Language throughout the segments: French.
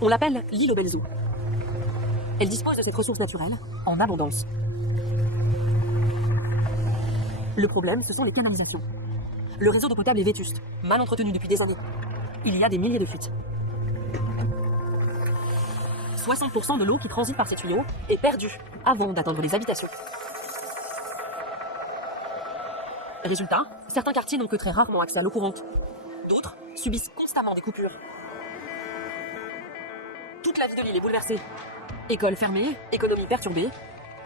On l'appelle l'île aux belles eaux. Elle dispose de cette ressource naturelle en abondance. Le problème, ce sont les canalisations. Le réseau d'eau potable est vétuste, mal entretenu depuis des années. Il y a des milliers de fuites. 60% de l'eau qui transite par ces tuyaux est perdue avant d'atteindre les habitations. Résultat, certains quartiers n'ont que très rarement accès à l'eau courante. D'autres subissent constamment des coupures. Toute la vie de l'île est bouleversée. Écoles fermées, économie perturbée.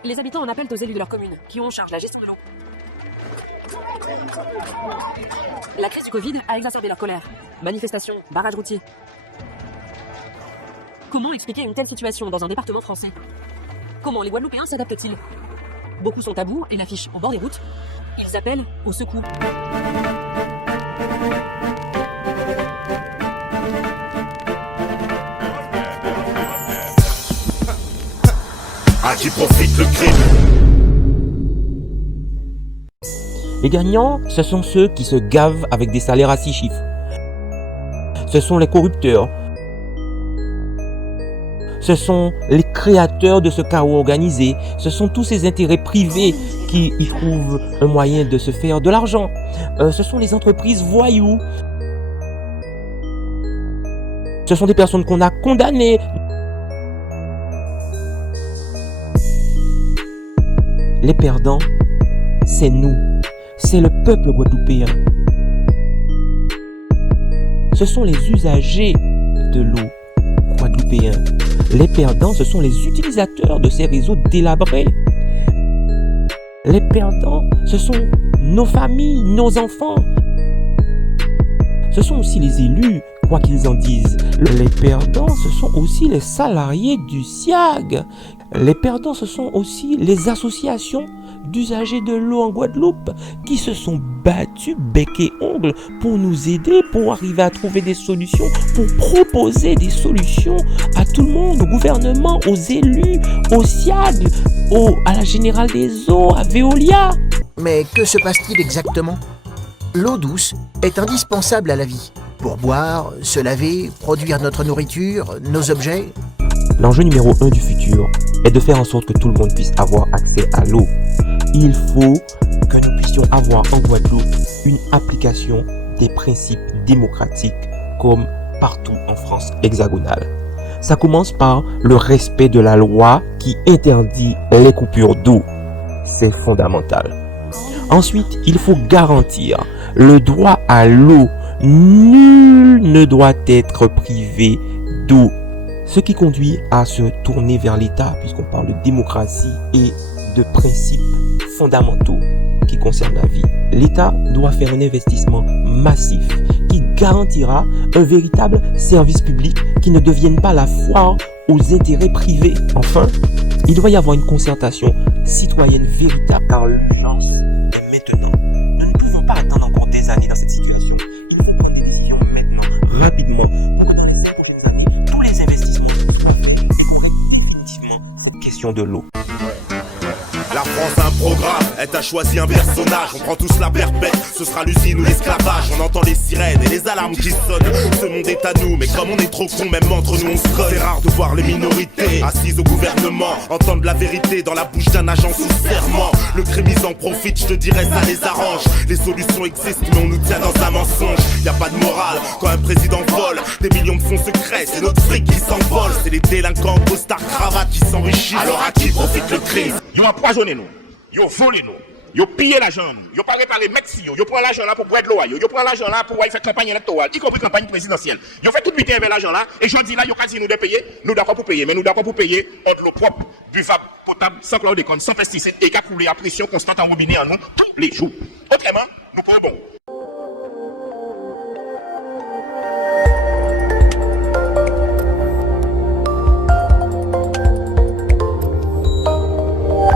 Les habitants en appellent aux élus de leur commune, qui ont en charge la gestion de l'eau. La crise du Covid a exacerbé leur colère. Manifestations, barrages routiers. Comment expliquer une telle situation dans un département français? Comment les Guadeloupéens s'adaptent-ils? Beaucoup sont à bout et l'affichent au bord des routes. Ils appellent au secours. À qui profite le crime? Les gagnants, ce sont ceux qui se gavent avec des salaires à 6 chiffres. Ce sont les corrupteurs. Ce sont les créateurs de ce chaos organisé. Ce sont tous ces intérêts privés qui y trouvent un moyen de se faire de l'argent. Ce sont les entreprises voyous. Ce sont des personnes qu'on a condamnées. Les perdants, c'est nous. C'est le peuple guadeloupéen. Ce sont les usagers de l'eau guadeloupéens. Les perdants, ce sont les utilisateurs de ces réseaux délabrés. Les perdants, ce sont nos familles, nos enfants. Ce sont aussi les élus, quoi qu'ils en disent. Les perdants, ce sont aussi les salariés du SIAG. Les perdants, ce sont aussi les associations d'usagers de l'eau en Guadeloupe qui se sont battus bec et ongles pour nous aider, pour arriver à trouver des solutions, pour proposer des solutions à tout le monde, au gouvernement, aux élus, au SIAG, à la Générale des Eaux, à Veolia. Mais que se passe-t-il exactement? L'eau douce est indispensable à la vie, pour boire, se laver, produire notre nourriture, nos objets. L'enjeu numéro 1 du futur est de faire en sorte que tout le monde puisse avoir accès à l'eau. Il faut que nous puissions avoir en Guadeloupe une application des principes démocratiques comme partout en France hexagonale. Ça commence par le respect de la loi qui interdit les coupures d'eau. C'est fondamental. Ensuite, il faut garantir le droit à l'eau. Nul ne doit être privé d'eau. Ce qui conduit à se tourner vers l'État, puisqu'on parle de démocratie et de principes fondamentaux qui concernent la vie. L'État doit faire un investissement massif qui garantira un véritable service public qui ne devienne pas la foire aux intérêts privés. Enfin, il doit y avoir une concertation citoyenne véritable car l'urgence est maintenant. Nous ne pouvons pas attendre encore des années dans cette situation. Il faut prendre des décisions maintenant, rapidement. Dans les prochaines années, tous les investissements sont faits et pour régler définitivement cette question de l'eau. La France a un programme, elle t'a choisi un personnage. On prend tous la perpète, ce sera l'usine ou l'esclavage. On entend les sirènes et les alarmes qui sonnent. Ce monde est à nous, mais comme on est trop cons, même entre nous on se colle. C'est rare de voir les minorités assises au gouvernement entendre la vérité dans la bouche d'un agent sous serment. Le crime ils en profite, je te dirais ça les arrange. Les solutions existent mais on nous tient dans un mensonge. Y a pas de morale quand un président vole des millions de fonds secrets, c'est notre fric qui s'envole. C'est les délinquants costards cravates qui s'enrichissent. Alors à qui profite le crime? Ils ont empoisonné nous, ils ont volé nous, ils ont pillé l'argent, ils n'ont pas réparé Mexico, ils prennent l'argent là pour boire de l'eau, ils prennent l'argent là pour faire campagne électorale, y compris campagne présidentielle. Ils ont fait tout butin avec l'argent là, et je dis là, ils ont quasi nous de payer, nous d'accord pour payer, mais nous d'accord pour payer en de l'eau propre, buvable, potable, sans chlordécone, sans pesticides, et qu'à couler à pression constante en robinet en nous tous les jours. Autrement, nous prenons bon.